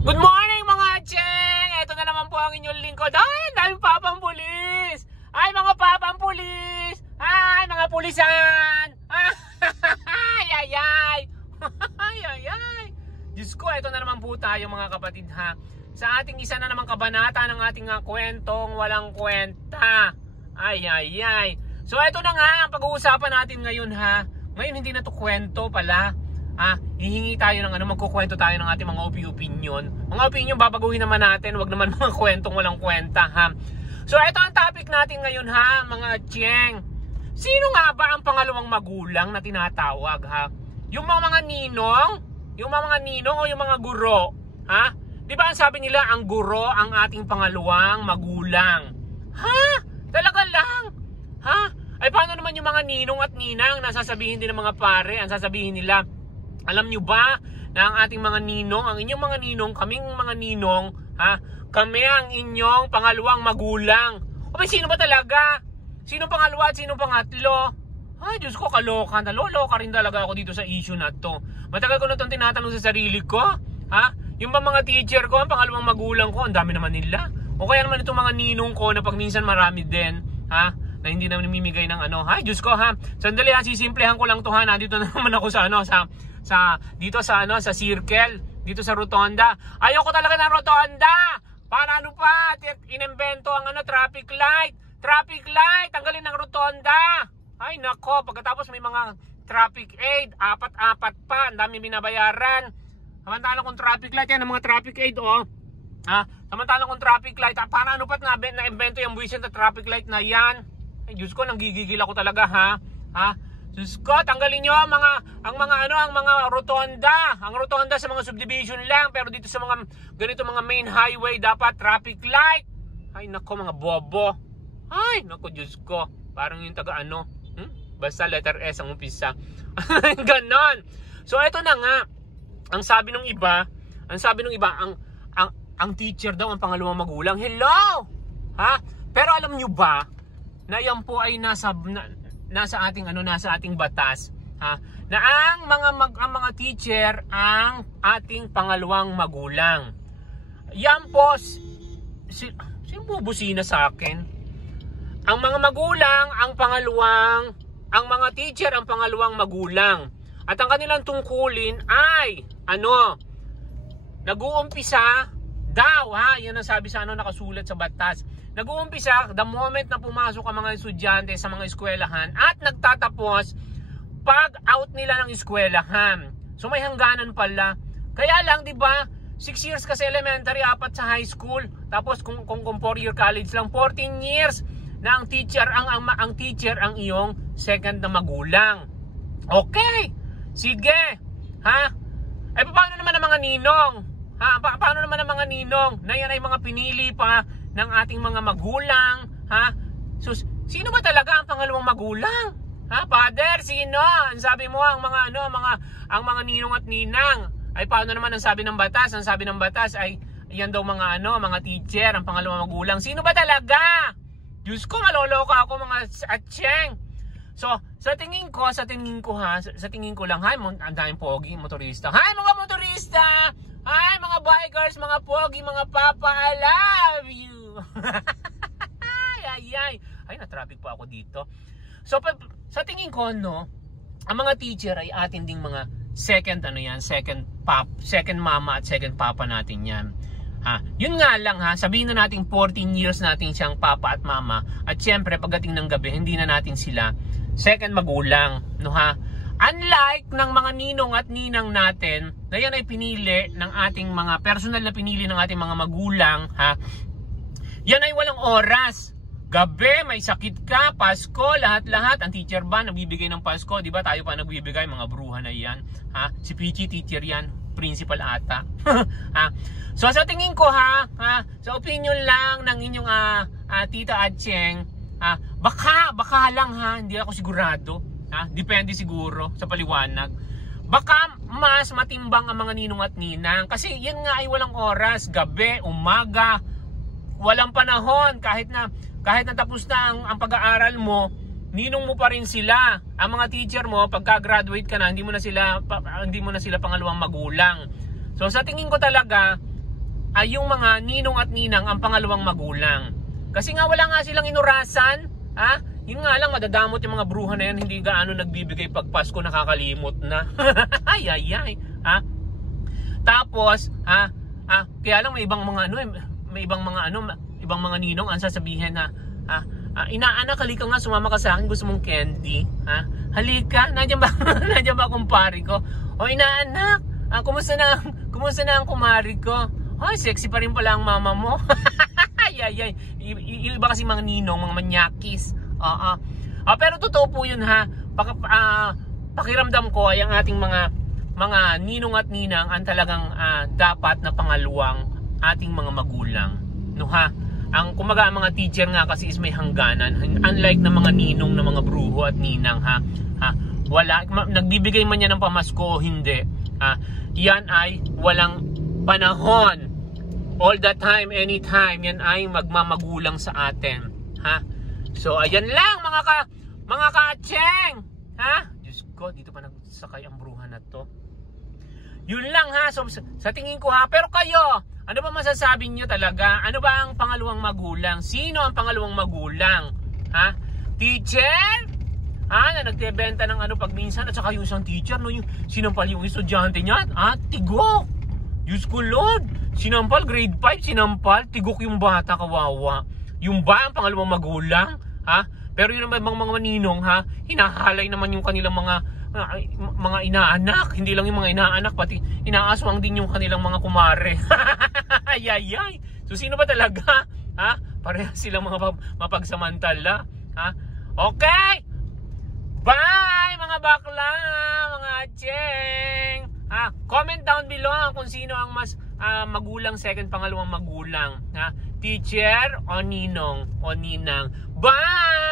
Good morning mga Cheng! Ito na naman po ang inyong lingkod. Ay, dami papang pulis! Ay, mga papang pulis! Ay, mga pulisan! Ay, ay, ay! Ay, ay, ay! Diyos ko, ito na naman po tayo mga kapatid ha. Sa ating isa na naman kabanata ng ating kwentong walang kwenta. Ay, ay, ay! So, ito na nga ang pag-uusapan natin ngayon ha. Ngayon hindi na to kwento pala. Hihingi tayo ng magkukwento tayo ng ating mga opinion. Mga opinion babaguhin naman natin, wag naman mga kwentong walang kwenta ha. So ito ang topic natin ngayon ha, mga Cheng. Sino nga ba ang pangalawang magulang na tinatawag ha? Yung mga ninong? Yung mga ninong o yung mga guro? Ha? Di ba ang sabi nila, ang guro ang ating pangalawang magulang? Ha? Talaga lang? Ha? Ay paano naman yung mga ninong at ninang na sasabihin din ng mga pare, ang sasabihin nila, alam nyo ba na ang ating mga ninong, ang inyong mga ninong, kaming mga ninong, ha? Kami ang inyong pangalawang magulang. O ba, sino ba talaga? Sino pangalawa at sino pangatlo? Ay, Diyos ko, kaloka. Naloloka rin talaga ako dito sa issue na to. Matagal ko na itong tinatanong sa sarili ko. Ha? Yung ba mga teacher ko, ang pangalawang magulang ko, ang dami naman nila. O kaya naman itong mga ninong ko na pag minsan marami din, ha? Na hindi naman namimigay ng Ay, Diyos ko ha. Sandali ha, sisimplehan ko lang to ha. Nandito na naman ako sa circle, dito sa rotonda. Ayoko talaga ng rotonda. Para ano pa? Inimbento ang traffic light. Traffic light, tanggalin ng rotonda. Ay nako, pagkatapos may mga traffic aid, apat-apat pa, ang dami binabayaran. Samantalang kung traffic light yan, ang mga traffic aid samantalang kung traffic light, para ano pa't na-invento yung buwisit na traffic light na yan? Ay Diyos ko, nanggigigil ako talaga ha. Diyos ko, tanggalin nyo ang mga rotonda. Ang rotonda sa mga subdivision lang, pero dito sa mga ganito mga main highway dapat traffic light. Ay nako, mga bobo. Ay nako, Diyos ko. Parang yung taga basta letter S ang umpisa. Ganon. So ito na nga. Ang sabi ng iba, ang teacher daw ang pangalawang magulang. Hello! Ha? Pero alam nyo ba na yan po ay nasa ating batas, ha? Na ang mga teacher ang ating pangalawang magulang. Yan po sino bubusina sa akin? Ang mga magulang ang mga teacher ang pangalawang magulang. At ang kanilang tungkulin ay nag-uumpisa daw ha, yan ang sabi sa nakasulat sa batas. Nag-uumpisa the moment na pumasok ang mga estudyante sa mga eskwelahan at nagtatapos pag out nila ng eskwelahan. So may hangganan pala. Kaya lang 'di ba, 6 years kasi elementary, 4 sa high school. Tapos kung 4-year college lang, 14 years na ang teacher ang iyong second na magulang. Okay. Sige. Ha? Eh paano naman ang mga ninong? Ha? Paano naman ang mga ninong? Na yan ay mga pinili pa ng ating mga magulang, ha? So, sino ba talaga ang pangalawang magulang? Ha, father, sino? Ang sabi mo ang mga mga ninong at ninang. Ay paano naman ang sabi ng batas? Ang sabi ng batas ay yan daw mga teacher ang pangalawang magulang. Sino ba talaga? Diyos ko, maloloka ako mga Cheng. So, sa tingin ko lang, ang daming pogi motorista. Hi mga motorista! Hi mga bikers, mga pogi, mga papa, I love you! Ay, na-traffic pa ako dito. So, sa tingin ko, ang mga teacher ay atin ding mga second mama at second papa natin yan. Ha, yun nga lang ha, sabihin na natin 14 years natin siyang papa at mama. At syempre, pagdating ng gabi, hindi na natin sila second magulang. Ha? Unlike ng mga ninong at ninang natin, na yan ay pinili ng ating mga personal na pinili ng ating mga magulang, ha? Yan ay walang oras. Gabi, may sakit ka, Pasko, lahat-lahat. Ang teacher ba nagbibigay ng Pasko? Di ba tayo pa nagbibigay, mga bruha na yan. Ha? Si Pichi, teacher yan. Principal ata. Ha? So sa tingin ko sa opinion lang ng inyong tita at Cheng, baka lang hindi ako sigurado. Depende siguro sa paliwanag. Baka mas matimbang ang mga ninong at ninang. Kasi yan nga ay walang oras. Gabi, umaga, walang panahon. Kahit na tapos na ang pag-aaral mo, ninong mo pa rin sila. Ang mga teacher mo, pagka-graduate ka na, hindi mo na sila pangalawang magulang. So sa tingin ko talaga, yung mga ninong at ninang ang pangalawang magulang. Kasi nga wala nga silang inurasan, ha? Yun nga lang, madadamot yung mga bruha na yan, hindi gaano nagbibigay pag Pasko, nakakalimot na. Ay, ha? Tapos, kaya lang may ibang mga ibang mga ninong ang sasabihin na, inaanak, halika nga, sumama ka sa akin, gusto mong candy, ha? Halika, nandiyan ba kumpari ko? O inaanak, kumusta na ang kumari ko? Ay, sexy pa rin pala ang mama mo. Ay. Iba kasi mga ninong, mga manyakis. Pero totoo po yun, ha. Pakiramdam ko ay ang ating mga ninong at ninang ang talagang dapat na pangalawang ating mga magulang. No, ha? Ang kumaga mga teacher nga kasi is may hangganan. Unlike na mga ninong na mga bruho at ninang, ha. Wala, nagbibigay man yan ng pamasko o hindi. Yan ay walang panahon. All the time, anytime, yan ay magmamagulang sa atin, ha? So ayan lang mga ka-acheng, ha? Diyos ko, dito pa nagsakay ang bruha na to. Yun lang, ha. So sa tingin ko, ha, pero kayo, ano ba masasabi niyo talaga? Ano ba ang pangalawang magulang? Sino ang pangalawang magulang? Ha? Teacher? Na nagbebenta ng pag minsan, at saka yung isang teacher, no, yung sinampal yung estudyante niya, tigok. Diyos ko, Lord. Sinampal, grade 5, sinampal, tigok yung bata, kawawa. Yung ba ang pangalawang magulang? Ha? Pero yun naman mga ninong, ha? Hinahalay naman yung kanilang mga inaanak. Hindi lang yung mga inaanak, pati inaaswang din yung kanilang mga kumare. Ay. So sino ba talaga? Ha? Pareha silang mga mapagsamantala. Ha? Okay! Bye mga bakla, mga acheng! Comment down below kung sino ang mas magulang, pangalawang magulang. Teacher o ninong o ninang. Bye!